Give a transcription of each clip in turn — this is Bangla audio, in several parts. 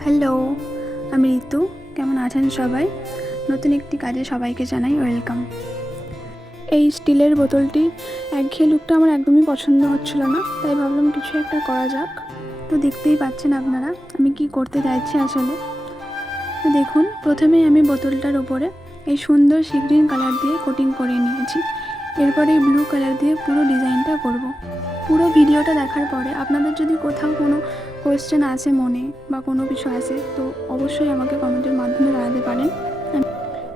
হ্যালো, আমি ঋতু। কেমন আছেন সবাই? নতুন একটি কাজে সবাইকে জানাই ওয়েলকাম। এই স্টিলের বোতলটি একঘেয়ে লুকটা আমার একদমই পছন্দ হচ্ছিল না, তাই ভাবলাম কিছু একটা করা যাক। তো দেখতেই পাচ্ছেন আপনারা আমি কি করতে চাইছি আসলে। তো দেখুন, প্রথমেই আমি বোতলটার ওপরে এই সুন্দর সি গ্রিন কালার দিয়ে কোটিং করে নিয়েছি। এরপরে এই ব্লু কালার দিয়ে পুরো ডিজাইনটা করব। পুরো ভিডিওটা দেখার পরে আপনাদের যদি কোথাও কোনো কোয়েশ্চেন আসে মনে বা কোনো কিছু আসে, তো অবশ্যই আমাকে কমেন্টের মাধ্যমে জানাতে পারেন।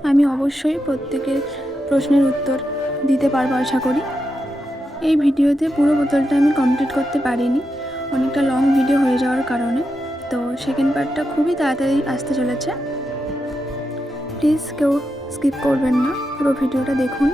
আমি অবশ্যই প্রত্যেকের প্রশ্নের উত্তর দিতে পারবো আশা করি। এই ভিডিওতে পুরো বোতলটা আমি কমপ্লিট করতে পারিনি, অনেকটা লং ভিডিও হয়ে যাওয়ার কারণে। তো সেকেন্ড পার্টটা খুবই তাড়াতাড়ি আসতে চলেছে। প্লিজ কেউ স্কিপ করবেন না, পুরো ভিডিওটা দেখুন।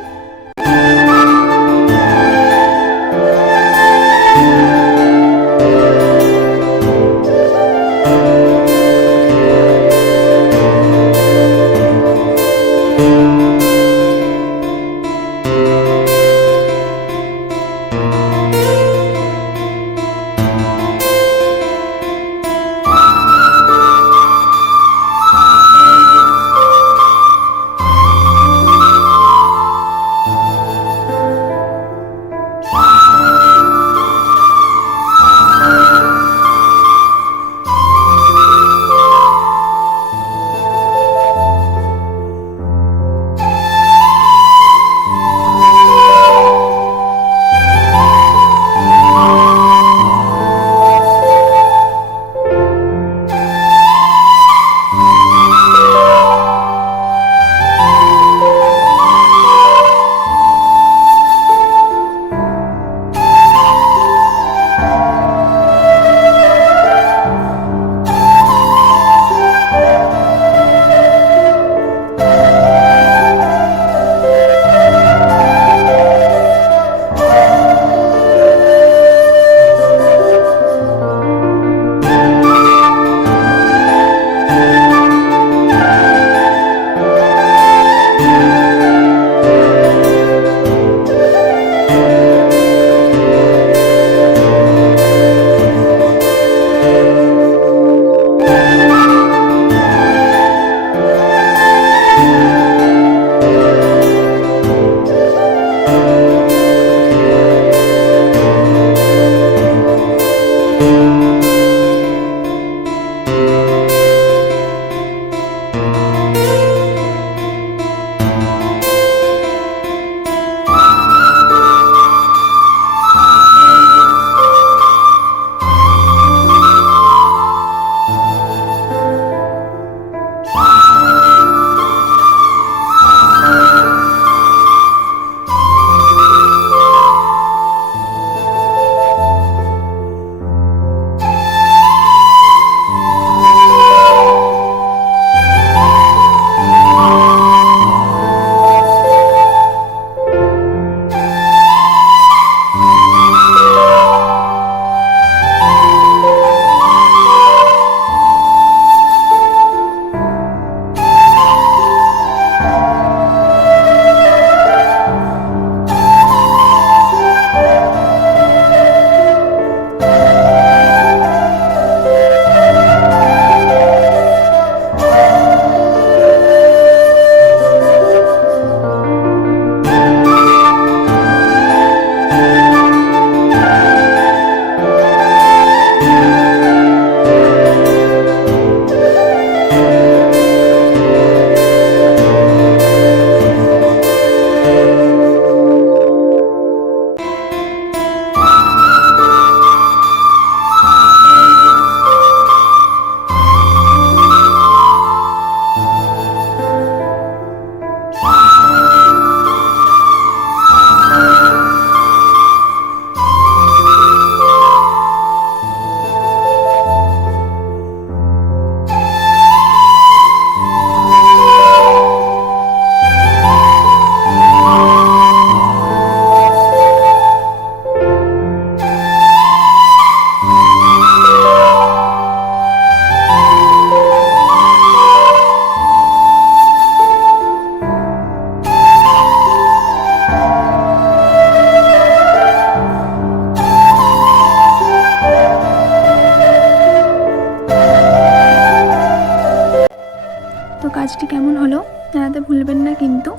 কাজটি কেমন হলো জানাতে ভুলবেন না কিন্তু।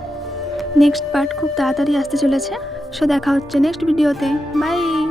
নেক্সট পার্ট খুব তাড়াতাড়ি আসতে চলেছে। সো দেখা হচ্ছে নেক্সট ভিডিওতে। বাই।